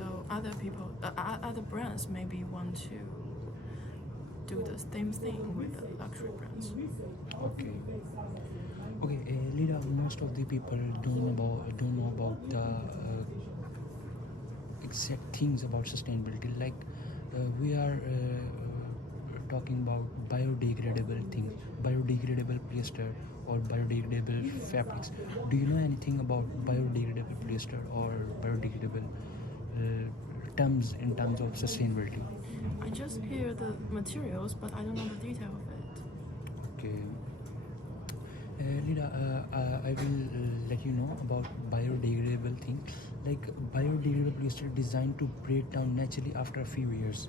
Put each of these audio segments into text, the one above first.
So other people, other brands maybe want to do the same thing with the luxury brands. Okay. Okay, Lida, most of the people don't know about the exact things about sustainability. Like we are talking about biodegradable things, biodegradable polyester or biodegradable fabrics. Do you know anything about biodegradable polyester or biodegradable terms in terms of sustainability? I just hear the materials, but I don't know the detail of it. Okay. Lida, I will let you know about biodegradable thing. Like biodegradable polyester designed to break down naturally after a few years.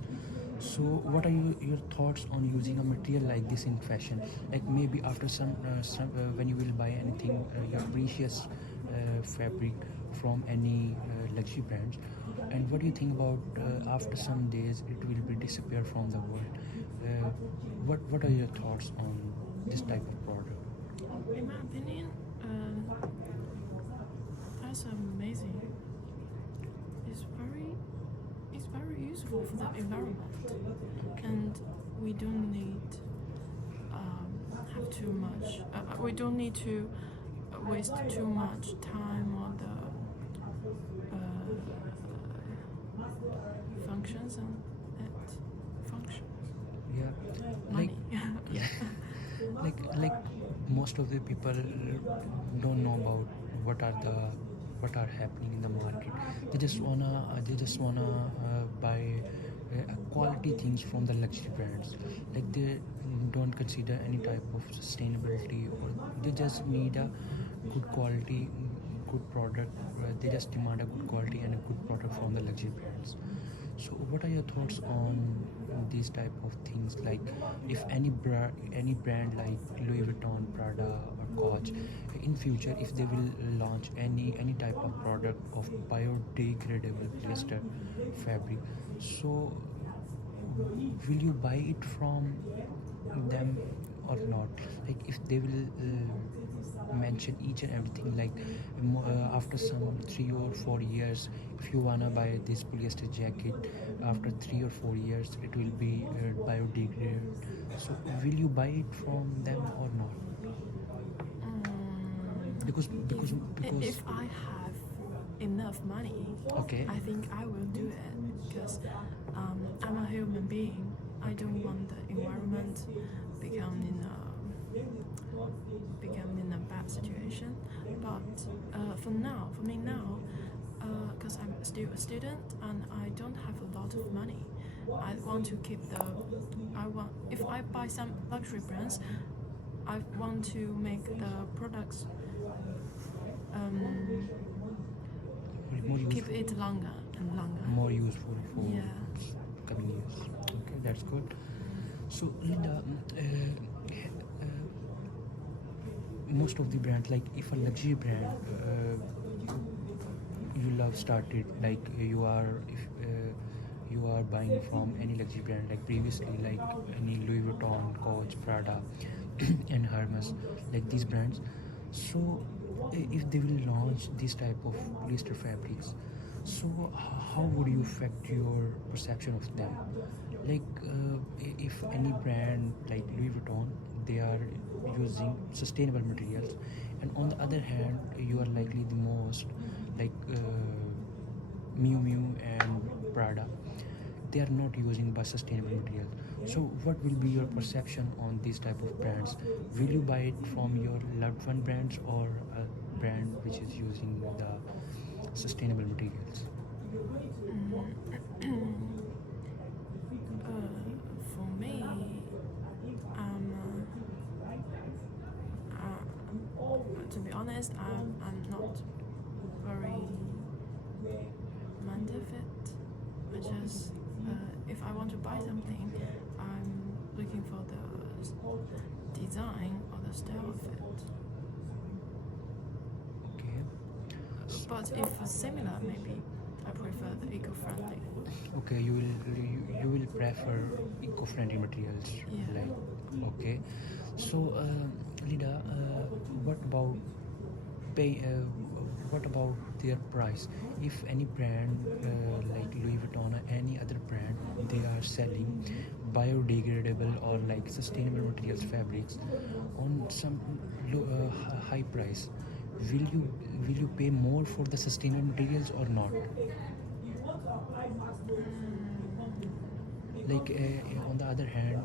So, what are your thoughts on using a material like this in fashion? Like maybe after when you will buy anything, your precious fabric from any luxury brands, and what do you think about after some days it will be disappear from the world? What are your thoughts on this type of product? In my opinion, that's amazing. It's very useful for the environment, and we don't need have too much. We don't need to waste too much time on the functions and it functions. Yeah, like Money. Yeah. like most of the people don't know about what are happening in the market. They just wanna buy quality things from the luxury brands. Like they don't consider any type of sustainability, or they just need a good quality, good product. They just demand a good quality and a good product from the luxury brands. So, what are your thoughts on these type of things? Like, if any brand like Louis Vuitton, Prada, or Coach, in future, if they will launch any type of product of biodegradable polyester fabric, so will you buy it from them or not? Like, if they will mention each and everything, like after some 3 or 4 years, if you wanna buy this polyester jacket, after 3 or 4 years it will be biodegradable. So will you buy it from them or not? Because If I have enough money, okay. I think I will do it because I'm a human being. I don't want the environment become in a bad situation. But for me now, because I'm still a student and I don't have a lot of money, I want to keep the. If I buy some luxury brands, I want to make the products More keep useful, it longer and longer. more useful for Yeah. coming years. Okay, that's good. So Linda, most of the brands, like if a luxury brand you love started, like you are if you are buying from any luxury brand, like previously, like any Louis Vuitton, Coach, Prada, and Hermes, like these brands. So if they will launch this type of polyester fabrics, so how would you affect your perception of them? Like if any brand like Louis Vuitton, they are using sustainable materials, and on the other hand you are likely the most, like Miu Miu and Prada, they are not using by sustainable material. So what will be your perception on these type of brands? Will you buy it from your loved one brands or a brand which is using the sustainable materials? For me, to be honest, I'm not very mind of it. I just, if I want to buy something, I'm looking for the design or the style of it. Okay. But if it's similar, maybe I prefer the eco-friendly. Okay, you will prefer eco-friendly materials. Yeah. Like, okay. So Lida, what about pay what about their price? If any brand like Louis Vuitton or any other brand, they are selling biodegradable or like sustainable materials fabrics on some high price, will you pay more for the sustainable materials or not? Like on the other hand,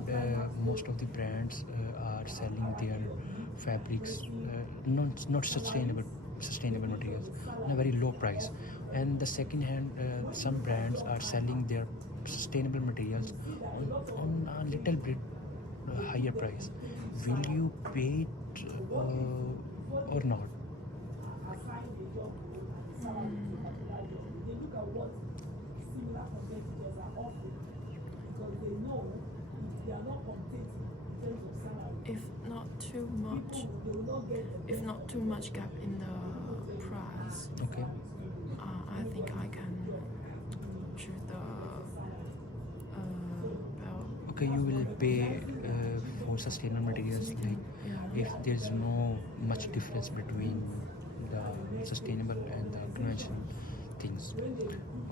most of the brands are selling their fabrics not sustainable materials on a very low price, and the second hand, some brands are selling their sustainable materials on a little bit higher price. Will you pay it or not? If not too much, if not too much gap in the price, Okay. I think I can choose the well, Okay, you will pay for sustainable materials, like yeah. if there's no much difference between the sustainable and the conventional things.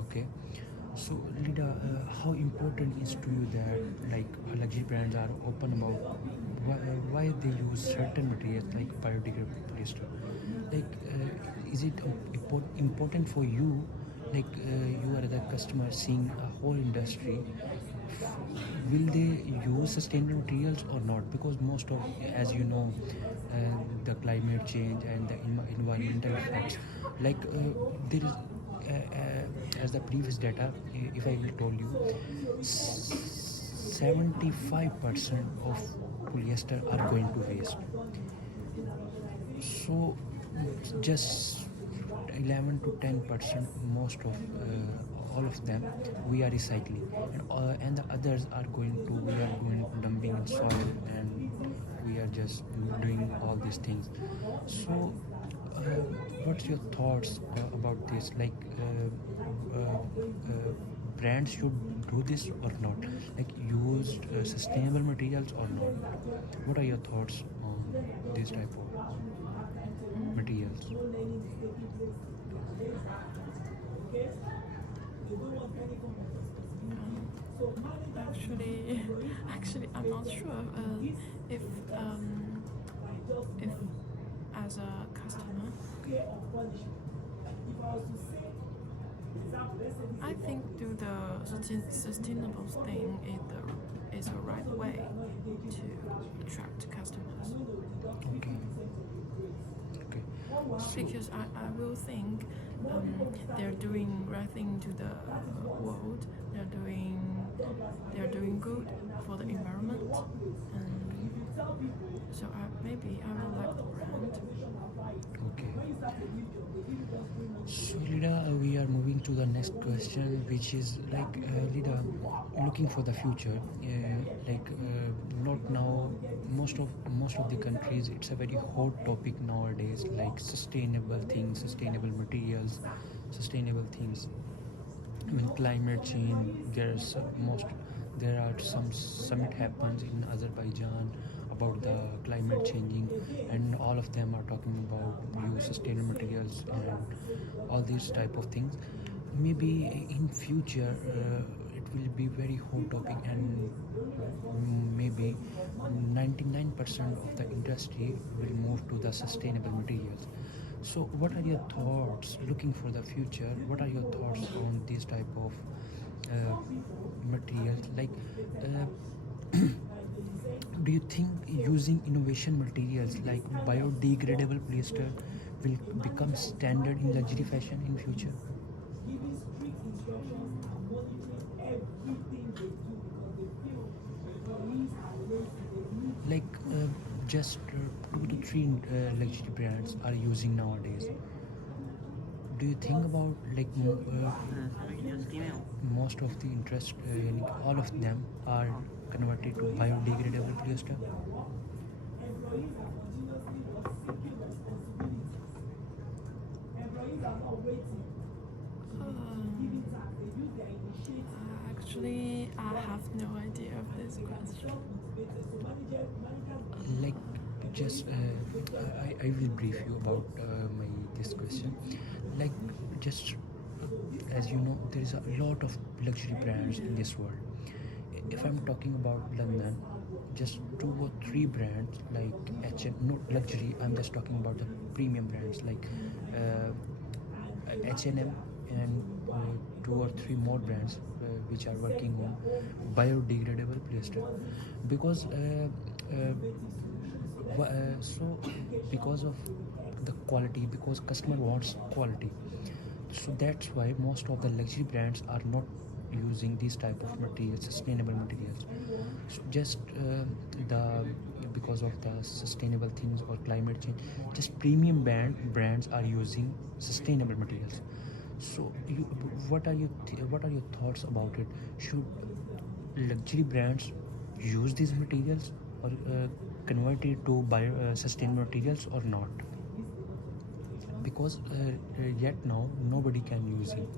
Okay, so Lida, how important is to you that like luxury brands are open about why they use certain materials like biodegradable polyester? Like, is it important for you? Like, you are the customer seeing a whole industry. Will they use sustainable materials or not? Because most of, as you know, the climate change and the environmental effects, like there is as the previous data, if I will told you, 75% of polyester are going to waste. So just 11 to 10%, most of all of them we are recycling, and the others are going to, we are going dumping in soil, and we are just doing all these things. So what's your thoughts about this? Like brands should do this or not, like use sustainable materials or not? What are your thoughts on this type of materials? Actually, actually, I'm not sure if if as a customer, I think do the sustainable thing is the right way to attract customers. Okay. Okay. So Because I will think they're doing right thing to the world. They're doing good for the environment, and so maybe I will like the brand. okay. So Lida, we are moving to the next question, which is like Lida, looking for the future. Like not now. Most of the countries, it's a very hot topic nowadays. Like sustainable things, sustainable materials, sustainable things. When climate change, there are some summit happens in Azerbaijan about the climate changing, and all of them are talking about use sustainable materials and all these type of things. Maybe in future it will be very hot topic, and maybe 99% of the industry will move to the sustainable materials. So what are your thoughts looking for the future? What are your thoughts on this type of uh, materials? Like, do you think using innovation materials like biodegradable polyester will become standard in luxury fashion in future? Like just 2 to 3 luxury brands are using nowadays. Do you think about like most of the interest, all of them are converted to biodegradable polyester? Actually, I have no idea of this question. Like just I will brief you about my this question. Like, just as you know, there is a lot of luxury brands in this world. If I'm talking about London, just 2 or 3 brands like H&M, not luxury. I'm just talking about the premium brands like H&M and 2 or 3 more brands which are working on biodegradable polyester because so because of the quality, because customer wants quality, so that's why most of the luxury brands are not using these type of materials, sustainable materials. So just the because of the sustainable things or climate change, just premium brands are using sustainable materials. So you, what are your thoughts about it? Should luxury brands use these materials or convert it to sustainable materials or not? Because yet now nobody can use it.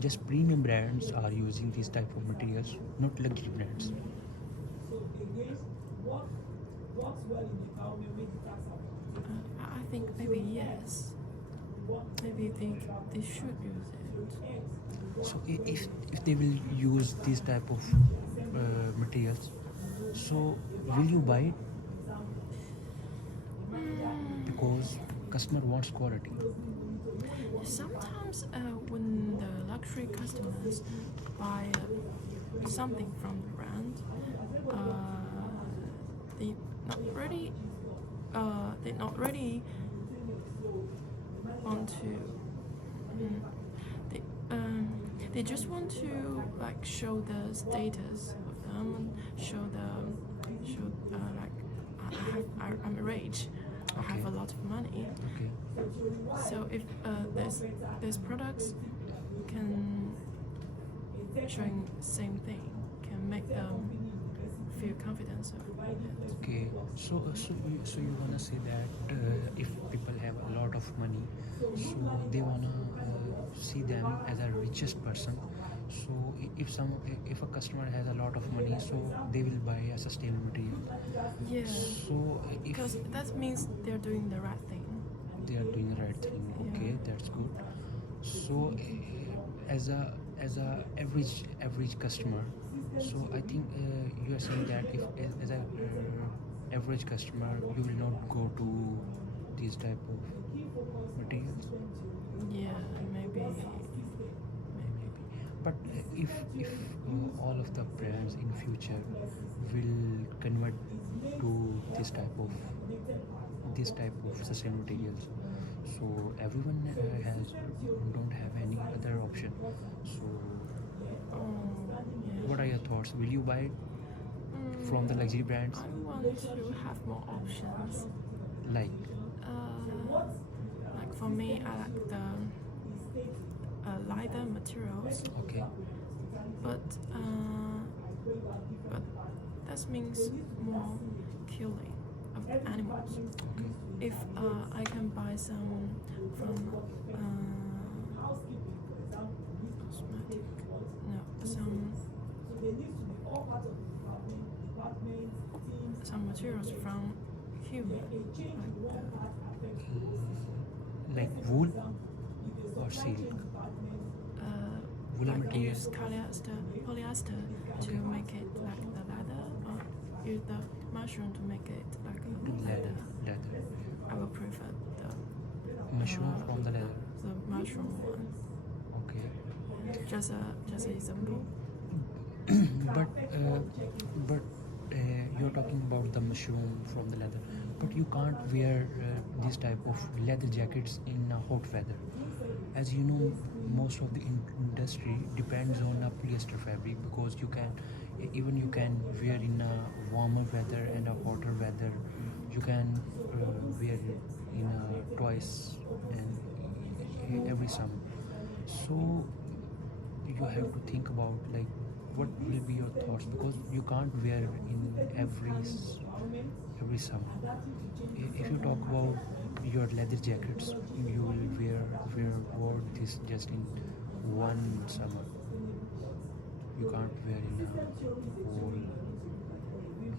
Just premium brands are using these type of materials, not luxury brands. I think maybe yes. Maybe they should use it. So if they will use these type of materials, so will you buy it? Because customer wants quality. Sometimes when the luxury customers buy something from the brand, they not really want to. They they just want to like show the status of them and show I'm rich. I have a lot of money. Okay. So if these products can showing same thing can make them feel confidence of it. Okay, so you wanna say that if people have a lot of money, so they wanna see them as a richest person. So if a customer has a lot of money, so they will buy a sustainable material. Yeah, So if because that means they're doing the right thing. they are doing the right thing, okay, that's good. So as a average customer, so I think you are saying that if as a average customer you will not go to these type of materials. Yeah, maybe. Maybe. But if all of the brands in future will convert to this type of sustainable materials, so everyone has don't have any other option. So Yeah. what are your thoughts? Will you buy it from the luxury brands? I want to have more options. Like Like for me, I like the lighter materials, okay, but that means more killing of the animals. okay, If I can buy some from cosmetic, no, some materials from human, like wool or silk. Woolen like material. use polyester to make it like the leather, or use the mushroom to make it like the leather. Leather. I will prefer Mushroom from the leather. the mushroom one. Okay. Just an example. but you're talking about the mushroom from the leather, but you can't wear this type of leather jackets in hot weather. As you know, most of the industry depends on a polyester fabric, because you can even you can wear in a warmer weather and a hotter weather. You can wear it in twice and every summer. So you have to think about like what will be your thoughts, because you can't wear in every summer. If you talk about your leather jackets, you will wear this just in one summer. You can't wear in a whole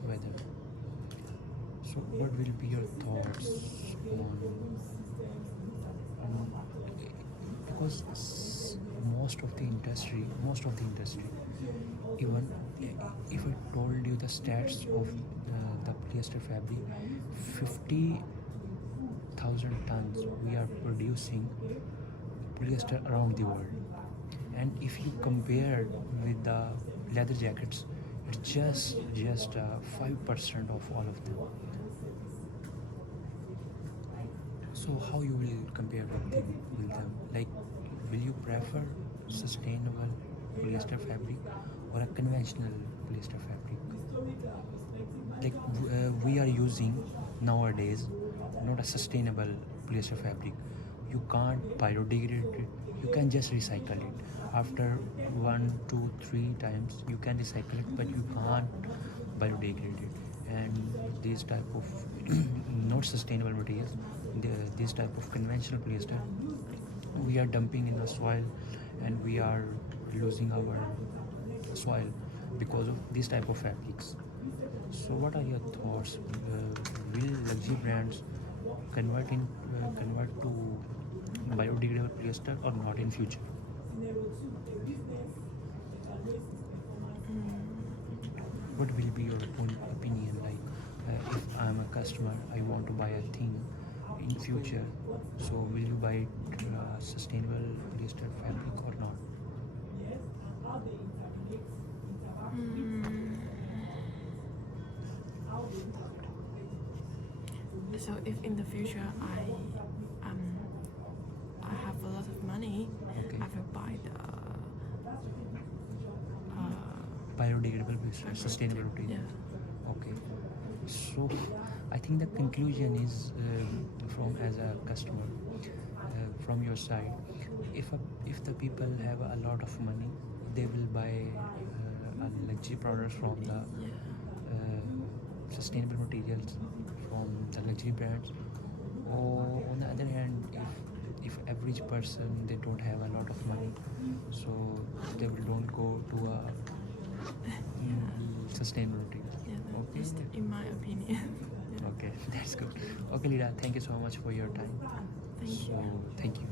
weather. So So, what will be your thoughts on because most of the industry, even if I told you the stats of the polyester fabric, 50,000 tons we are producing polyester around the world, and if you compare with the leather jackets, it's just 5% of all of them. So how you will compare with them? Like, will you prefer sustainable polyester fabric or a conventional polyester fabric? Like we are using nowadays not a sustainable polyester fabric. You can't biodegrade it. You can just recycle it. After 1, 2, 3 times you can recycle it, but you can't biodegrade it. And these type of not sustainable materials, this type of conventional polyester, we are dumping in the soil, and we are losing our soil because of this type of fabrics. So what are your thoughts? Will luxury brands convert to biodegradable polyester or not in future? What will be your own opinion? Like, if I'm a customer, I want to buy a thing in future, so will you buy sustainable polyester fabric or not? So if in the future I have a lot of money, Okay. I will buy the Biodegradable polyester, sustainable material. yeah. Okay. So I think the conclusion is from as a customer, from your side, if the people have a lot of money, they will buy luxury products from the sustainable materials from the luxury brands. Or on the other hand, if average person, they don't have a lot of money, so they will don't go to a sustainable materials. Yeah, Okay. just in my opinion. Yeah. Okay, that's good. Okay, Lida, thank you so much for your time. Thank you. So, thank you.